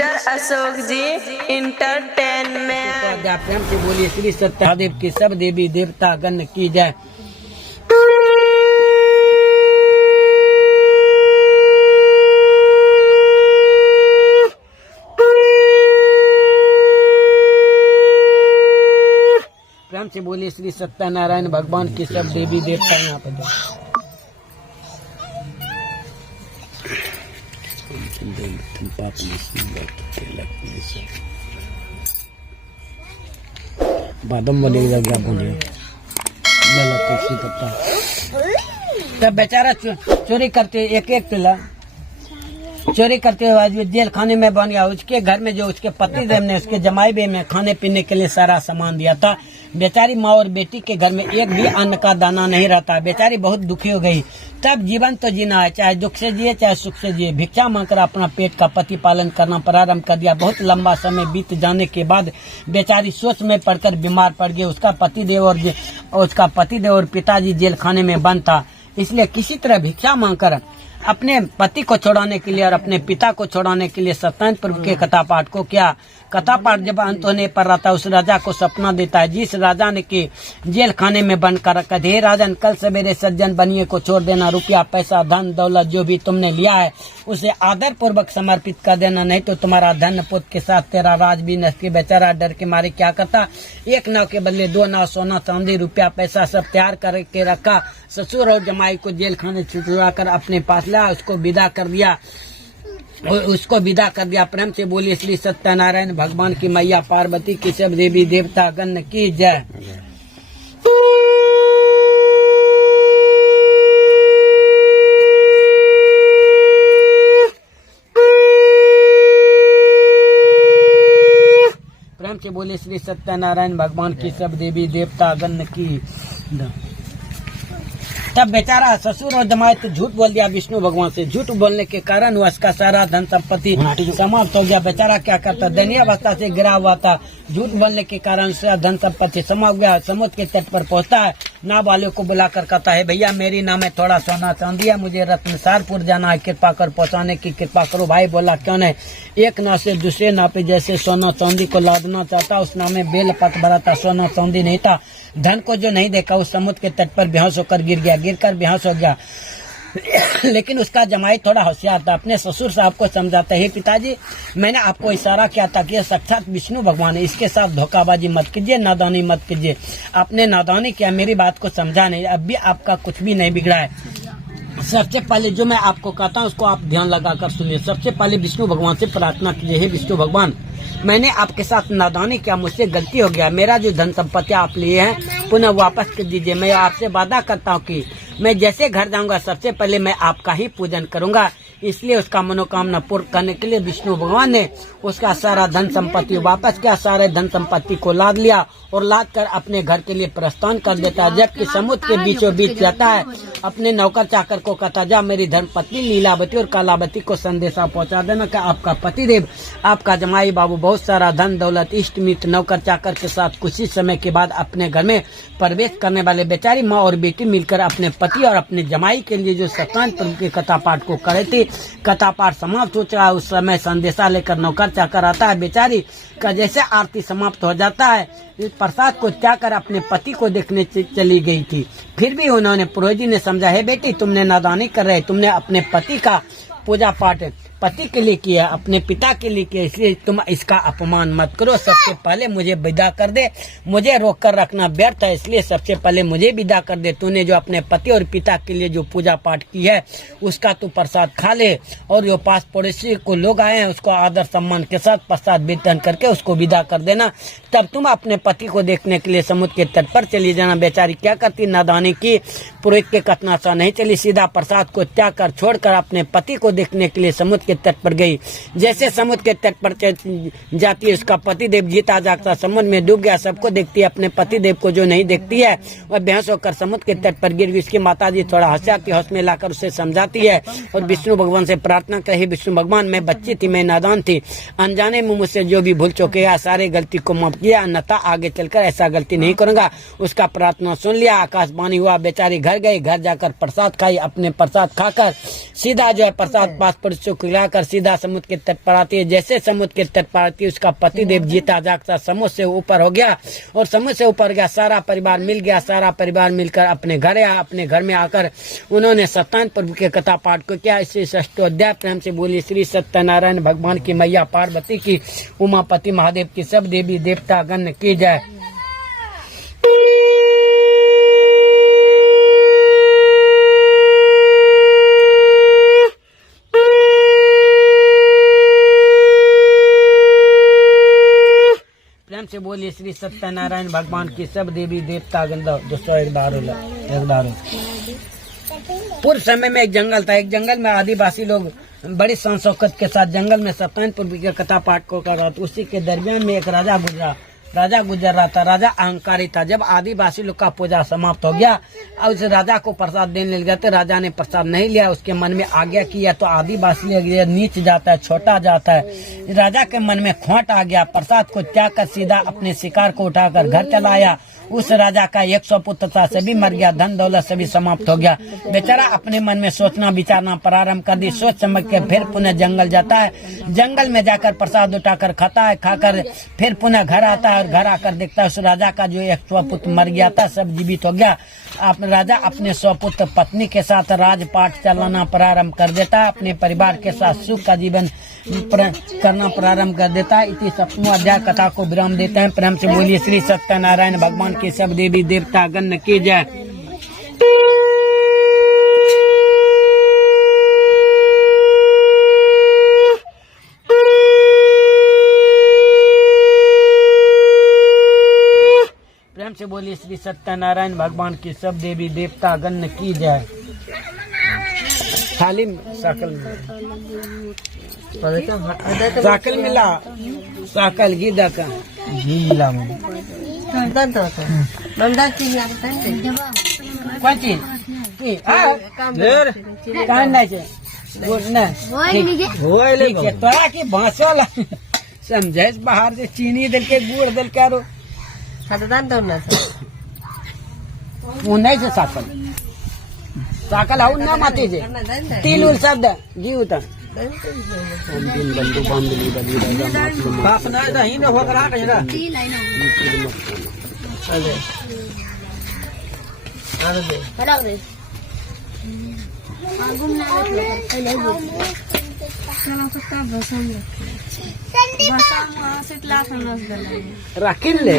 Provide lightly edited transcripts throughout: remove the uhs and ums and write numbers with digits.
Mister Ashok ji entertainment. प्रेम से बोलिए श्री सत्यादेव की सब देवी देवता गण की जय। प्रेम से बोलिए श्री सत्यनारायण भगवान की सब देवी देवता यहाँ पर बादम बनेगा क्या बोलिए तुलसी पत्ता। तब बेचारा चोरी करते एक एक पिला चोरी करते हुए आज जेल खाने में बन गया। उसके घर में जो उसके पति देव ने उसके जमाई बे में खाने पीने के लिए सारा सामान दिया था। बेचारी माँ और बेटी के घर में एक भी अन्न का दाना नहीं रहता। बेचारी बहुत दुखी हो गई। तब जीवन तो जीना है, चाहे दुख से जिए चाहे सुख से जिए। भिक्षा मांगकर अपना पेट का प्रतिपालन करना प्रारंभ कर दिया। बहुत लंबा समय बीत जाने के बाद बेचारी सोच में पड़कर बीमार पड़ गई। उसका पतिदेव और पिताजी जेल खाने में बंद था। इसलिए किसी तरह भिक्षा मांगकर अपने पति को छुड़ाने के लिए और अपने पिता को छुड़ाने के लिए सत्यनारायण प्रभु के कथा पाठ को किया। कथा पाठ जब अंत होने पर रहता उस राजा को सपना देता है, जिस राजा ने कि जेल खाने में बंद कर रखा। हे राजन, कल सवेरे सज्जन बनिए को छोड़ देना। रुपया पैसा धन दौलत जो भी तुमने लिया है उसे आदर पूर्वक समर्पित कर देना, नहीं तो तुम्हारा धन पुत्र के साथ तेरा राज भी नष्ट। के बेचारा डर के मारे क्या करता, एक नाव के बदले 2 नाव सोना चांदी रुपया पैसा सब तैयार करके रखा। ससुर और जमाई को जेल खाने छुड़वा कर अपने पास लाया, उसको विदा कर दिया। प्रेम से बोलिए श्री सत्यनारायण भगवान की मैया पार्वती की सब देवी देवता गण की जय। प्रेम से बोलिए श्री सत्यनारायण भगवान की सब देवी देवता गण की। तब बेचारा ससुर और जमाई तो झूठ बोल दिया विष्णु भगवान से। झूठ बोलने के कारण उसका सारा धन संपत्ति समाप्त हो गया। बेचारा क्या करता, दयनीय अवस्था से गिरा हुआ था। झूठ बोलने के कारण उसका धन संपत्ति समाप्त गया। समुद्र के तट पर पहुंचता है, नाव वाले को बुलाकर कहता है, भैया मेरी नाव में थोड़ा सोना चांदी है, मुझे रत्नसारपुर जाना है, कृपा कर पहुंचाने की कृपा करो। भाई बोला क्यों नहीं। एक नाव से दूसरे नाव पे जैसे सोना चांदी को लादना चाहता, उस नाव में बेल पट भरा था, सोना चांदी नहीं था। धन को जो नहीं देखा उस समुद्र के तट पर बेहोश होकर गिरकर बेहोश हो गया। लेकिन उसका जमाई थोड़ा होशियार था, अपने ससुर साहब को समझाता है, पिताजी मैंने आपको इशारा किया था कि साक्षात विष्णु भगवान है, इसके साथ धोखाबाजी मत कीजिए, नादानी मत कीजिए। आपने नादानी किया, मेरी बात को समझा नहीं। अब भी आपका कुछ भी नहीं बिगड़ा है। सबसे पहले जो मैं आपको कहता हूँ उसको आप ध्यान लगाकर सुनिए। सबसे पहले विष्णु भगवान से प्रार्थना कीजिए, हे विष्णु भगवान मैंने आपके साथ नादानी किया, मुझसे गलती हो गया। मेरा जो धन संपत्ति आप लिए हैं पुनः वापस कर दीजिए। मैं आपसे वादा करता हूँ कि मैं जैसे घर जाऊंगा सबसे पहले मैं आपका ही पूजन करूंगा। इसलिए उसका मनोकामना पूर्ण करने के लिए विष्णु भगवान ने उसका सारा धन संपत्ति वापस किया। सारे धन संपत्ति को लाद लिया और लाद कर अपने घर के लिए प्रस्थान कर देता है। जबकि समुद्र के बीचों बीच जाता है, अपने नौकर चाकर को कहता, जा मेरी धर्मपत्नी लीलावती और कालावती को संदेशा पहुंचा देना कि आपका पतिदेव आपका जमाई बाबू बहुत सारा धन दौलत इष्ट मित्र नौकर चाकर के साथ कुछ ही समय के बाद अपने घर में प्रवेश करने वाले। बेचारी माँ और बेटी मिलकर अपने पति और अपने जमाई के लिए जो सत्यनारायण प्रभु के कथा पाठ को करे थे, कथा पाठ समाप्त हो चुका है। उस समय संदेशा लेकर नौकर चाकर आता है। बेचारी का जैसे आरती समाप्त हो जाता है, प्रसाद को त्याग कर अपने पति को देखने चली गई थी। फिर भी उन्होंने पुरोहित जी ने समझा, है बेटी तुमने नादानी कर रहे, तुमने अपने पति का पूजा पाठ पति के लिए किया, अपने पिता के लिए किया, इसलिए तुम इसका अपमान मत करो। सबसे पहले मुझे विदा कर दे, मुझे रोक कर रखना व्यर्थ है, इसलिए सबसे पहले मुझे विदा कर दे। तूने जो अपने पति और पिता के लिए जो पूजा पाठ की है उसका तू प्रसाद खा ले, और जो पास पड़ोसी को लोग आए हैं उसको आदर सम्मान के साथ प्रसाद वितरण करके उसको विदा कर देना। तब तुम अपने पति को देखने के लिए समुद्र के तट पर चली जाना। बेचारी क्या करती, नादानी की, पुरोहित के कथना सा नहीं चली, सीधा प्रसाद को त्याग कर छोड़कर अपने पति को देखने के लिए समुद्र के तट पर गई। जैसे समुद्र के तट पर जाती है, उसका पतिदेव जीता जागता समुद्र में डूब गया। सबको देखती है, अपने पतिदेव को जो नहीं देखती है वह बेहोश होकर समुद्र के तट पर गिर गई। उसकी माताजी थोड़ा हंसाती, होश में लाकर उसे समझाती है और विष्णु भगवान से प्रार्थना कही, विष्णु भगवान मैं बच्ची थी, मैं नादान थी, अनजाने में मुझसे जो भी भूल चुके हैं सारे गलती को माफ किया, अन्यथा आगे चलकर ऐसा गलती नहीं करूंगा। उसका प्रार्थना सुन लिया, आकाशवाणी हुआ। बेचारी घर गई, घर जाकर प्रसाद खाई। अपने प्रसाद खाकर सीधा जो है प्रसाद पास पड़ोसियों को चलाकर सीधा समुद्र के तट पर आती है। जैसे समुद्र के तट पर आती है उसका पतिदेव जीता जागता समुद्र से ऊपर हो गया और समुद्र से ऊपर गया, सारा परिवार मिल गया। सारा परिवार मिलकर अपने घर आया। अपने घर में आकर उन्होंने सत्यनारायण प्रभु के कथा पाठ को किया। इसी षष्ठोध्याय प्रेम से बोली श्री सत्यनारायण भगवान की, मैया पार्वती की, उमापति महादेव की, सब देवी देवता गण की जय। प्रेम से बोलिए श्री सत्यनारायण भगवान की, सब देवी देवता गण। दोस्तों एक दारू पूर्व समय में एक जंगल था। एक जंगल में आदिवासी लोग बड़ी शान शौकत के साथ जंगल में सत्यनारायण प्रभु की कथा पाठ को कर रहा था। उसी के दरमियान में एक राजा गुजर रहा था। राजा अहंकारी था। जब आदिवासी लोग का पूजा समाप्त हो गया और उस राजा को प्रसाद देने लग गया तो राजा ने प्रसाद नहीं लिया। उसके मन में आज्ञा किया तो आदिवासी नीच जाता है, छोटा जाता है। राजा के मन में खोट आ गया। प्रसाद को त्याग कर सीधा अपने शिकार को उठाकर घर चला आया। उस राजा का 100 पुत्र था, सभी मर गया, धन दौलत सभी समाप्त हो गया। बेचारा अपने मन में सोचना विचारना प्रारंभ कर दी। सोच समझ के फिर पुनः जंगल जाता है। जंगल में जाकर प्रसाद उठाकर खाता है। खाकर फिर पुनः घर आता है और घर आकर देखता है उस राजा का जो 100 पुत्र मर गया था सब जीवित हो गया। राजा अपने 100 पुत्र पत्नी के साथ राजपाट चलाना प्रारंभ कर देता है। अपने परिवार के साथ सुख का जीवन करना प्रारंभ कर देता है। इसी 7वां अध्याय कथा को विराम देते हैं। प्रेम से बोलिए श्री सत्यनारायण भगवान की, सब देवी देवता गण की जय। प्रेम से बोलिए श्री सत्यनारायण भगवान की, सब देवी देवता गण की जय। थाली में साकल मिला, साकल घी दका घी मिला में कौन चीज तोरा की भाषा समझे बाहर से चीनी दिल के गुड़ दिल के रो नहीं से साकल आउ ना माते जे तिल उल शब्द जी उता दिन बंधु बांधली बदी राजा बाप ना दही न हो करा कजरा तिल आई ना अरे अरे दे करा दे आगुम ना ले चलो सकता बसम रखिल ले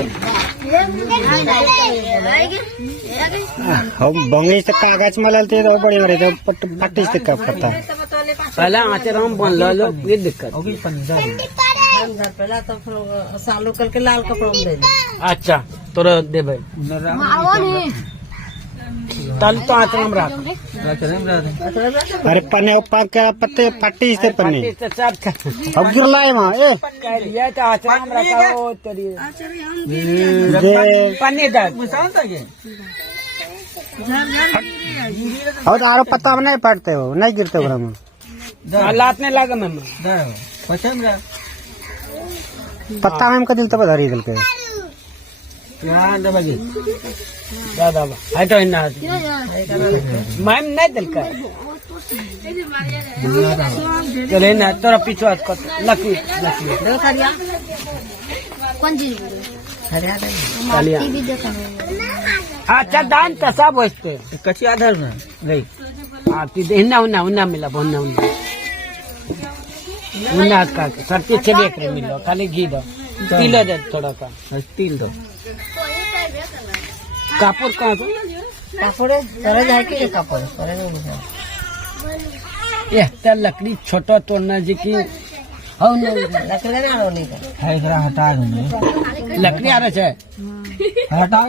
हम बंगई से कागज मलते तो बड़े बड़े तो पट्टी से कब पता है पहले आचराम बन लो ये दिक्कत होगी पहला तो सालों कल के लाल कपड़ा दे अच्छा तो दे भाई तल तो आचराम रात अरे पन्ने पत्ते पट्टी से पन्ने अब गिरलाए वहाँ ये तो आचराम रखा हो पन्ने और आरो पत्ता में नहीं पड़ते हो नहीं गिरते हो में लातने लगा मैं पत्ता में दिल तब धरी दिल के दादा हटो इन्ना मैम नहीं दिल का चले ना तोरा पीछे लकी कौन चीज अच्छा दान तो सब होते कच्ची आधार में नहीं आती हिन्ना उन्ना उन्ना मिला उन्ना उन्ना उन्ना का सरती छेड़े के मिलो खाली घी दो तिल दे थोड़ा का तिल दो कापुर कहाँ तो कापड़ करे जाए के कापड़ करे ये तो लकड़ी छोटा तोड़ना जी की हो नहीं लकड़ी ना रोली का है इधर हटा दूंगे लकड़ी आ रहा है हटा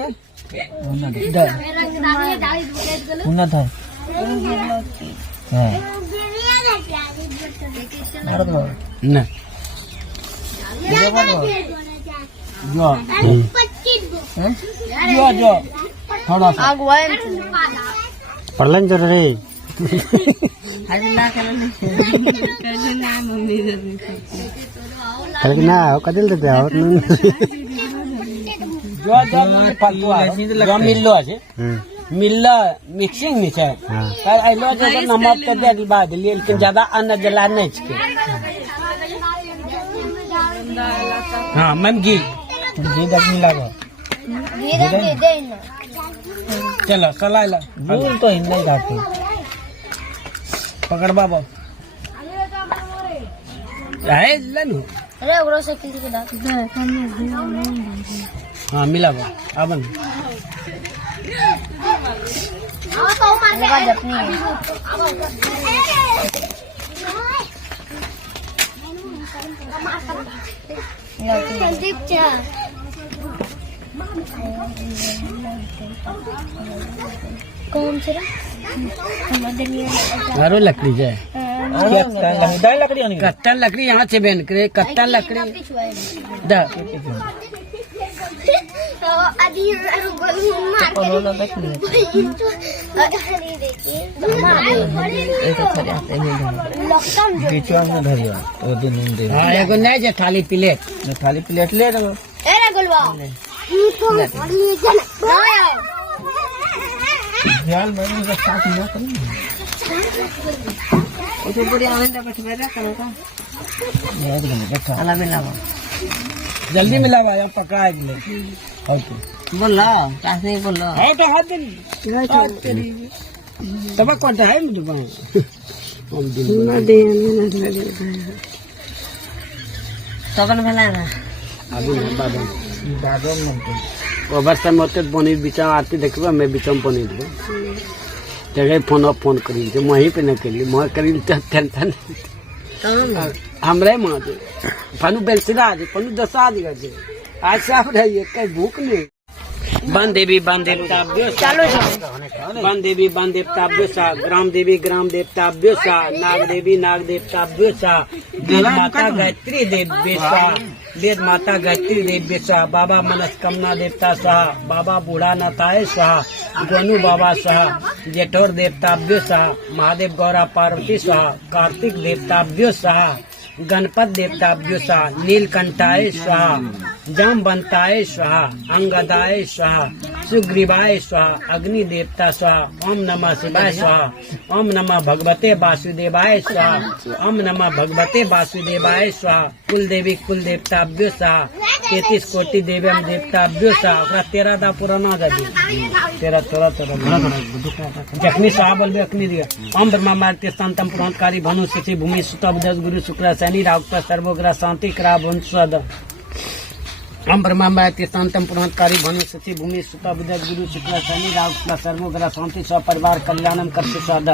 उन्ना था न जो थोड़ा सा पढ़लन जरूरी ना हो कदिल देते हो जो मिल लो আছে मिल्ला मिक्सिंग में छै पर आइलो जे नमक के दे दिल बाद लेकिन ज्यादा अन्न जला नहीं छै हाँ मैम घी दे मिलाबो चलो सलाई ला भूल तो हिन नहीं जाती पकड़ बाबा है लनु अरे ओकरो से किसी के दांत हाँ मिलाबो आबन जपनी कौन से घरो लकड़ी है कट्टन लकड़ी यहाँ से बेन करे कट्टन लकड़ी दा हाँ एगो नहीं जे थाली प्लेट ले रहो जल्दी मिलावा यार पकड़ा एक ले बोला क्या नहीं बोला हाँ तो हाथ दिन तब कौन है मुझे तबन भेला ना अभी बादम ओवर से मोटे बनी बीचा आरती देखबे मैं बीचा में बनी देबो जगह फोन करी जे वहीं पे न करी मैं करी टेंशन हमरे मां दे पनु बेलसिरा दे पनु दसा दे आज साफ रहिए कई भूख नहीं बन देवी बन देवताभ्यो चालू बन देवी बन देवताभ्यो सा ग्राम देवताभ्यो सा नाग देवताभ्यो सा वेद माता गायत्री देव्य सा वेद माता गायत्री देव्य सा बाबा मनस्कामना देवता सहा बाबा बूढ़ा नाथाय सहा गोनू बाबा सहा जेठोर देवताभ्यो सहा महादेव गौरा पार्वती सहा कार्तिक देवताभ्यो सहा गणपत देवताभ्यो सहा नीलकंठाय स्वाहा जामवंताय स्वाहा अंगदाय स्वाहा सुग्रीवाय स्वाहा अग्नि देवता स्वाहा ओम नमः शिवाय स्वाहा ओम नमः भगवते वासुदेवाय स्वाहा ओम नमः भगवते वासुदेवाय स्वाहा कुल देवी कुल देवताभ्यो स्वाहा 33 कोटि देवम देवताभ्यो स्वाहा 13 दा पुराना जादी 13 जखनी स्वाहा बोलबे अग्नि दिया ओम ब्रह्मा मार्त्य शांतम पुराणकारी भानु शशि भूमि सुत बुध गुरु शुक्र शनि राहुल सर्वग्रह शांति करा वंशद हम ब्रह्मांड शांतम पुराणकारी भानु शशि भूमि सुत बुध गुरु शुक्र शनि राहुल सर्वग्रह शांति स्व परिवार कल्याणम कर्तु सद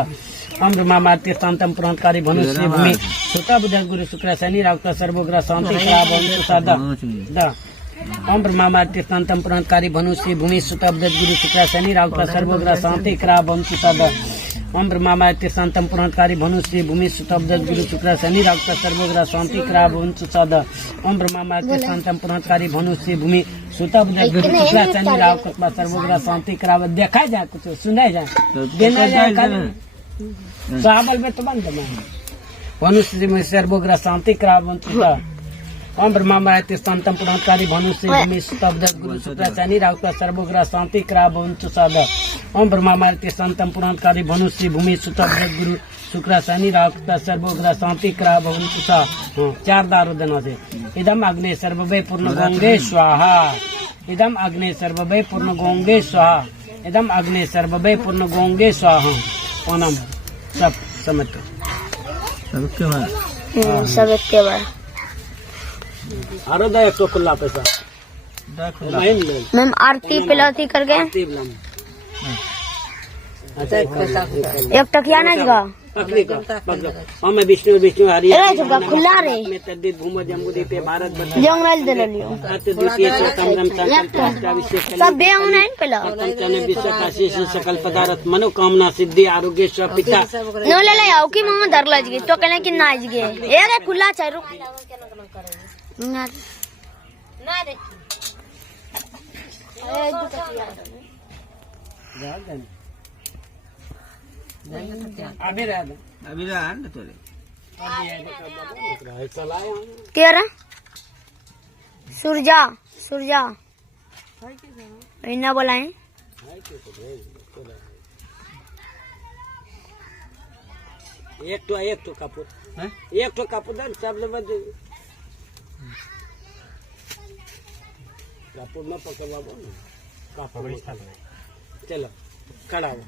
हम ब्रह्मांड शांतम पुराणकारी भानु शशि भूमि सुत बुध गुरु शुक्र शनि राहुल सर्वग्रह शांति करा वंशद हम ब्रह्मांड शांतम पुराणकारी भानु शशि भूमि सुत बुध गुरु शुक्र शनि राहुल सर्वग्रह शांति करा वंशद ओम ब्रह्मांड शांतम पुराणकारी भानु श्री भूमि सुतब्द गुरु शुक्र शनि राहुल सर्वग्रह शांति करा वंश सद ओम ब्रह्मांड शांतम पुराणकारी भानु श्री भूमि सुतब्द गुरु शुक्र शनि राहुल सर्वग्रह शांति करा देखा जाए कुछ सुना जाए देना जाए साबल में तो बंद भानु श्री सर्वग्रह शांति करा वंश ओम ब्रह्मांड शांतम पुराणकारी भानु श्री भूमि सुतब्द गुरु शुक्र शनि राहुल सर्वग्रह शांति करा वंश सद ओम ब्रह्मांड शांतम पुराणकारी भानु श्री भूमि सुतब्द गुरु शुक्र शनि राहुल सर्वग्रह शांति करा वंश सा 4 दारू देना से इदम अग्ने सर्वभय पूर्ण गोंगे स्वाहा इदम अग्ने सर्वभय पूर्ण गोंगे स्वाहा इदम अग्ने सर्वभय पूर्ण गोंगे स्वाहा ओनम सब समझ सब एक के बाद आरो दे 100 खुला पैसा मैम आरती पिलाती करके अच्छा एक टकिया ना जगह मैं विष्णु हरि ए जगह खुला रे में तद्दित भूम जम्बूद्वीप पे भारत जंगल दे लियो द्वितीय सब बे ऑनलाइन पिला विश्व काशी सकल पदार्थ मनोकामना सिद्धि आरोग्य स्व पिता नो ले आओ कि मां डर लज गई तो कहने कि ना आज गए ए रे खुला छ रुक ना रे अभी रहा तोरे तेरा सूरजा इन्ना बोला है एक ठो कपूर एक ठो कपूर सब लोग कपूर में पकड़वा चलो खड़ा हो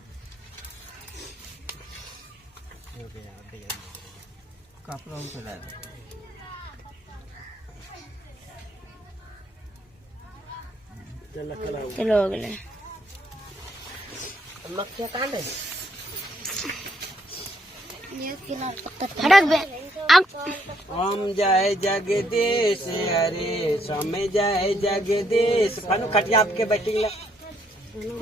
चलो खड़ा हो चलो हो गए मक्खिया कहाँ है? फटक बे ओम जय जगदीश हरे स्वामी जय जगदीश फनु खटिया आपके बैठिला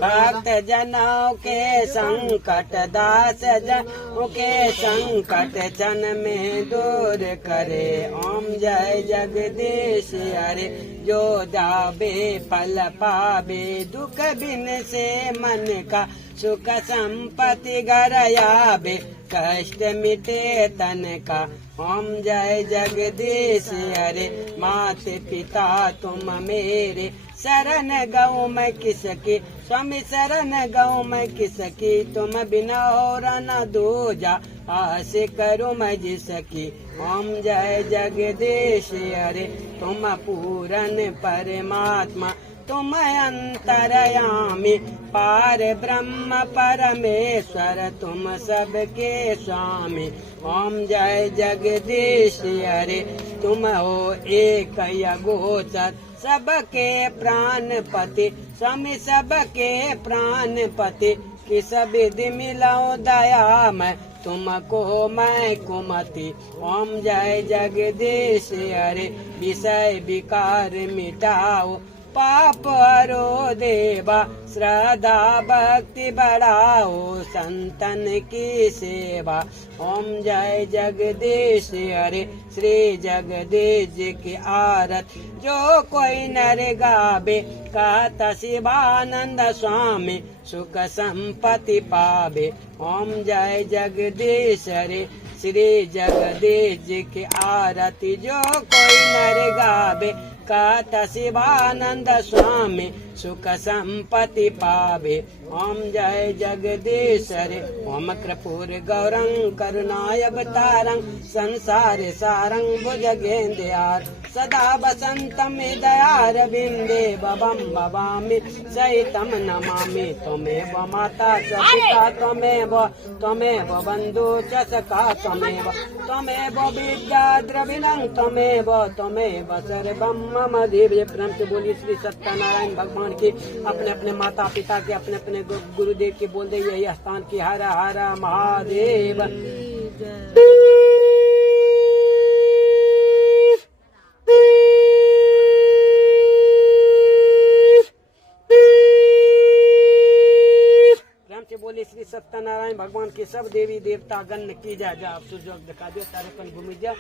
भक्त जनों के संकट दास जनों के संकट जन में दूर करे ओम जय जगदीश हरे जो जाबे फल पावे दुख बिन से मन का सुख संपत्ति घर आवे कष्ट मिटे तन का ओम जय जगदीश हरे माते पिता तुम मेरे शरण गौ मैं किसकी स्वामी शरण गौ मैं किसकी तुम बिना और न दूजा आस करूँ मैं जिसकी ओम जय जगदीश हरे तुम पूरन परमात्मा तुम अंतरयामी पार ब्रह्म परमेश्वर तुम सबके स्वामी ओम जय जगदीश हरे तुम हो एक गोचर सबके प्राणपति स्वामी सबके प्राणपति किस विधि मिलाओ दया मैं तुमको मैं कुमति ओम जय जगदीश हरे विषय विकार मिटाओ पाप हरो देवा श्रद्धा भक्ति बढ़ाओ संतन की सेवा ओम जय जगदीश हरे श्री जगदीश जी की आरत जो कोई नर गावे कहता शिवानंद स्वामी सुख संपत्ति पावे ओम जय जगदीश हरे श्री जगदीश जी की आरती जो कोई नर गावे कहता शिवानंद स्वामी सुख संपत्ति पावे ओम जय जगदीश हरे ओम कर्पूर गौरं करुणावतारं संसार सारं भुजगेन्द्र सदा वसंतम हृदयारविंदे भवं भवामि सहितं नमामि त्वमेव माता च पिता त्वमेव बन्धु च सखा त्वमेव विद्या द्रविणं त्वमेव सर्वं मम दिव्य प्रेम से बोलिए श्री सत्यनारायण भगवान की अपने अपने माता पिता के अपने अपने गुरुदेव के बोल दे यही स्थान की हर हर महादेव। प्रेम से बोलिए श्री सत्यनारायण भगवान की सब देवी देवता गण की जय। आप सूर्य दिखा दिया तारे पर भूमि जा।